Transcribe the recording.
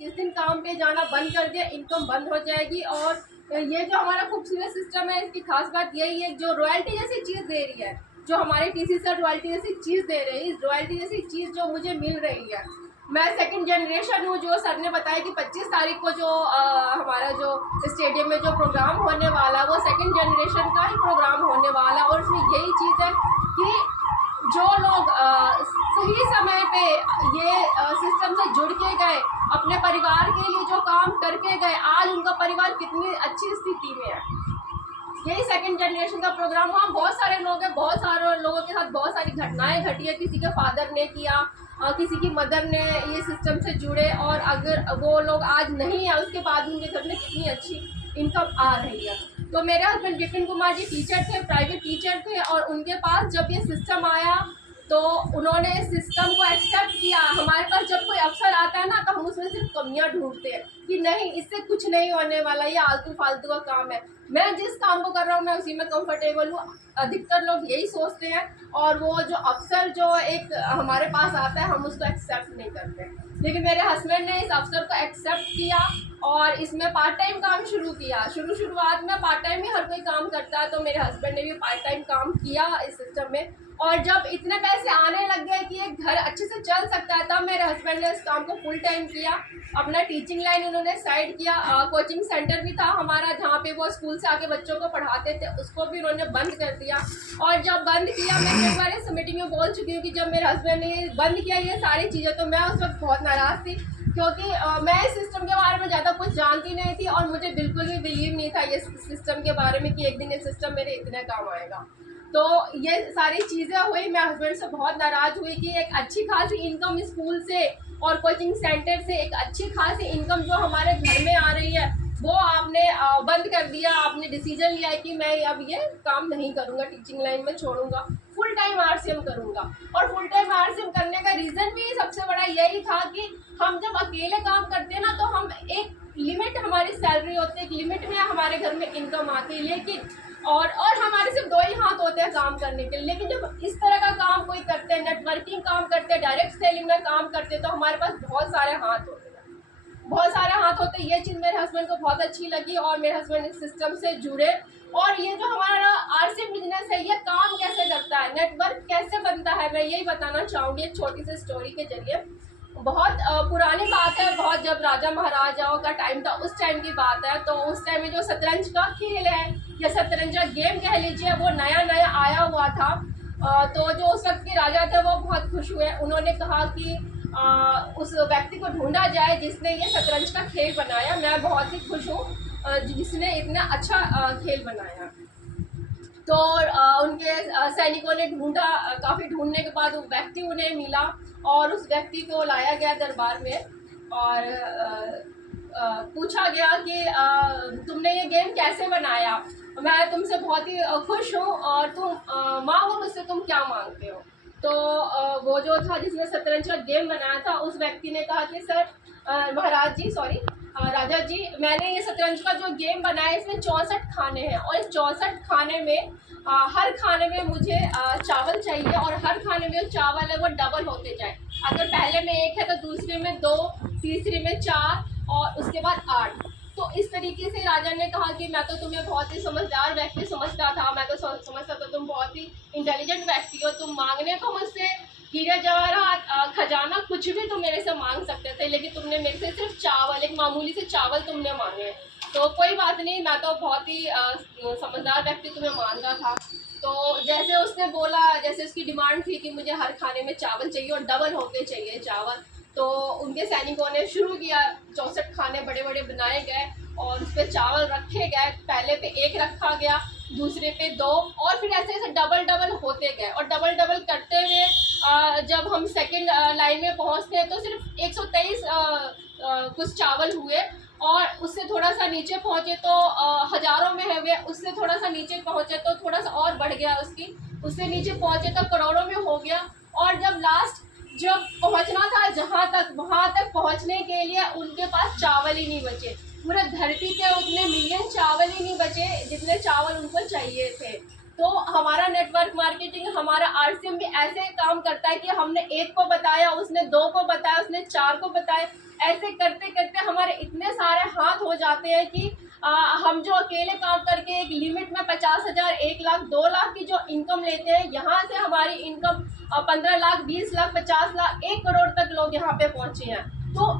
जिस दिन काम पे जाना बंद कर दिया, इनकम बंद हो जाएगी। और ये जो हमारा खूबसूरत सिस्टम है, इसकी खास बात यही है, जो रॉयल्टी जैसी चीज़ दे रही है, जो हमारे टीसी सर रॉयल्टी जैसी चीज़ दे रहे हैं, इस रॉयल्टी जैसी चीज़ जो मुझे मिल रही है, मैं सेकंड जनरेशन हूँ। जो सर ने बताया कि 25 तारीख को जो हमारा जो स्टेडियम में जो प्रोग्राम होने वाला, वो सेकंड जनरेशन का ही प्रोग्राम होने वाला। और उसमें यही चीज़ है कि जो लोग सही समय पे ये सिस्टम से जुड़ के गए, अपने परिवार के लिए जो काम करके गए, आज उनका परिवार कितनी अच्छी स्थिति में है। यही सेकंड जनरेशन का प्रोग्राम। वहाँ बहुत सारे लोग हैं, बहुत सारे लोगों के साथ बहुत सारी घटनाएं घटी है। किसी के फादर ने किया, किसी की मदर ने ये सिस्टम से जुड़े, और अगर वो लोग आज नहीं है, उसके बाद उनके घर में कितनी अच्छी इनकम आ रही है। तो मेरे हस्बैंड विपिन कुमार जी टीचर थे, प्राइवेट टीचर थे, और उनके पास जब ये सिस्टम आया तो उन्होंने इस सिस्टम को एक्सेप्ट किया। हमारे पास जब कोई अफसर आता है ना, तो हम उसमें सिर्फ कमियां ढूंढते हैं कि नहीं, इससे कुछ नहीं होने वाला, ये आलतू फालतू का काम है। मैं जिस काम को कर रहा हूँ मैं उसी में कंफर्टेबल हूँ, अधिकतर लोग यही सोचते हैं। और वो जो अफसर जो एक हमारे पास आता है, हम उसको एक्सेप्ट नहीं करते। लेकिन मेरे हस्बैंड ने इस अफसर को एक्सेप्ट किया और इसमें पार्ट टाइम काम शुरू किया। शुरुआत में पार्ट टाइम ही हर कोई काम करता है, तो मेरे हस्बैंड ने भी पार्ट टाइम काम किया इस सिस्टम में। और जब इतने पैसे आने लग गए कि एक घर अच्छे से चल सकता है, तब मेरे हस्बैंड ने इस काम को फुल टाइम किया। अपना टीचिंग लाइन उन्होंने साइड किया। कोचिंग सेंटर भी था हमारा, जहाँ पे वो स्कूल से आके बच्चों को पढ़ाते थे, उसको भी उन्होंने बंद कर दिया। और जब बंद किया, मैं एक बार इस मीटिंग में बोल चुकी हूँ कि जब मेरे हस्बैंड ने बंद किया ये सारी चीज़ें, तो मैं उस वक्त बहुत नाराज़ थी, क्योंकि मैं इस सिस्टम के बारे में ज़्यादा कुछ जानती नहीं थी और मुझे बिल्कुल भी बिलीव नहीं था ये सिस्टम के बारे में कि एक दिन ये सिस्टम मेरे इतने काम आएगा। तो ये सारी चीज़ें हुई, मैं हस्बैंड से बहुत नाराज़ हुई कि एक अच्छी खासी इनकम स्कूल से और कोचिंग सेंटर से, एक अच्छी खासी इनकम जो हमारे घर में आ रही है, वो आपने बंद कर दिया। आपने डिसीजन लिया है कि मैं अब ये काम नहीं करूँगा, टीचिंग लाइन में छोड़ूंगा, फुल टाइम आरसीएम करूँगा। और फुल टाइम आरसीएम करने का रीज़न भी सबसे बड़ा यही था कि हम जब अकेले काम करते हैं ना, तो हम एक लिमिट, हमारी सैलरी होती है, एक लिमिट में हमारे घर में इनकम आती है। लेकिन और हमारे सिर्फ 2 ही हाथ होते हैं काम करने के लिए। लेकिन जब इस तरह का काम कोई करते हैं, नेटवर्किंग काम करते हैं, डायरेक्ट सेलिंग में काम करते हैं, तो हमारे पास बहुत सारे हाथ होते हैं, बहुत सारे हाथ होते हैं। ये चीज़ मेरे हस्बैंड को बहुत अच्छी लगी और मेरे हस्बैंड इस सिस्टम से जुड़े। और ये जो हमारा आरसीएम बिजनेस है, ये काम कैसे करता है, नेटवर्क कैसे बनता है, मैं यही बताना चाहूँगी एक छोटी सी स्टोरी के जरिए। बहुत पुरानी बात है, बहुत जब राजा महाराजाओं का टाइम था, उस टाइम की बात है। तो उस टाइम में जो शतरंज का खेल है या शतरंज का गेम कह लीजिए, वो नया नया आया हुआ था। तो जो उस वक्त के राजा थे वो बहुत खुश हुए। उन्होंने कहा कि उस व्यक्ति को ढूंढा जाए जिसने ये शतरंज का खेल बनाया। मैं बहुत ही खुश हूँ जिसने इतना अच्छा खेल बनाया। तो उनके सैनिकों ने ढूंढा, काफ़ी ढूंढने के बाद वो व्यक्ति उन्हें मिला और उस व्यक्ति को लाया गया दरबार में और पूछा गया कि तुमने ये गेम कैसे बनाया, मैं तुमसे बहुत ही खुश हूँ और तुम मांगो मुझसे, तुम क्या मांगते हो। तो वो जो था जिसने शतरंज का गेम बनाया था, उस व्यक्ति ने कहा कि सर महाराज जी, सॉरी राजा जी, मैंने ये शतरंज का जो गेम बनाया, इसमें 64 खाने हैं और इस 64 खाने में हर खाने में मुझे चावल चाहिए और हर खाने में जो चावल है वो डबल होते जाए। अगर पहले में 1 है तो दूसरे में 2, तीसरे में 4 और उसके बाद 8। तो इस तरीके से राजा ने कहा कि मैं तो तुम्हें बहुत ही समझदार व्यक्ति समझता था, मैं तो समझता था तुम बहुत ही इंटेलिजेंट व्यक्ति हो, तुम मांगने को मुझसे हीरा जवाहरात खजाना कुछ भी तुम मेरे से मांग सकते थे, लेकिन तुमने मेरे से सिर्फ चावल, एक मामूली से चावल तुमने मांगे। तो कोई बात नहीं, मैं तो बहुत ही समझदार व्यक्ति तुम्हें मान रहा था। तो जैसे उसने बोला, जैसे उसकी डिमांड थी कि मुझे हर खाने में चावल चाहिए और डबल होते चाहिए चावल, तो उनके सैनिकों ने शुरू किया। 64 खाने बड़े बड़े बनाए गए और उस पर चावल रखे गए। पहले पे 1 रखा गया, दूसरे पे 2 और फिर ऐसे ऐसे डबल डबल होते गए। और डबल डबल करते हुए जब हम सेकंड लाइन में पहुंचते हैं तो सिर्फ 123 कुछ चावल हुए और उससे थोड़ा सा नीचे पहुंचे तो हज़ारों में हुए, उससे थोड़ा सा नीचे पहुंचे तो थोड़ा सा और बढ़ गया, उससे नीचे पहुंचे तो करोड़ों में हो गया। और जब लास्ट जब पहुंचना था जहां तक, वहां तक पहुंचने के लिए उनके पास चावल ही नहीं बचे। पूरे धरती पे उतने मिलियन चावल ही नहीं बचे जितने चावल उनको चाहिए थे। तो हमारा नेटवर्क मार्केटिंग, हमारा आरसीएम भी ऐसे काम करता है कि हमने 1 को बताया, उसने 2 को बताया, उसने 4 को बताया, ऐसे करते करते हमारे इतने सारे हाथ हो जाते हैं कि हम जो अकेले काम करके एक लिमिट में 50,000, 1 लाख, 2 लाख की जो इनकम लेते हैं, यहाँ से हमारी इनकम 15 लाख, 20 लाख, 50 लाख, 1 करोड़ तक लोग यहाँ पे पहुँचे हैं। तो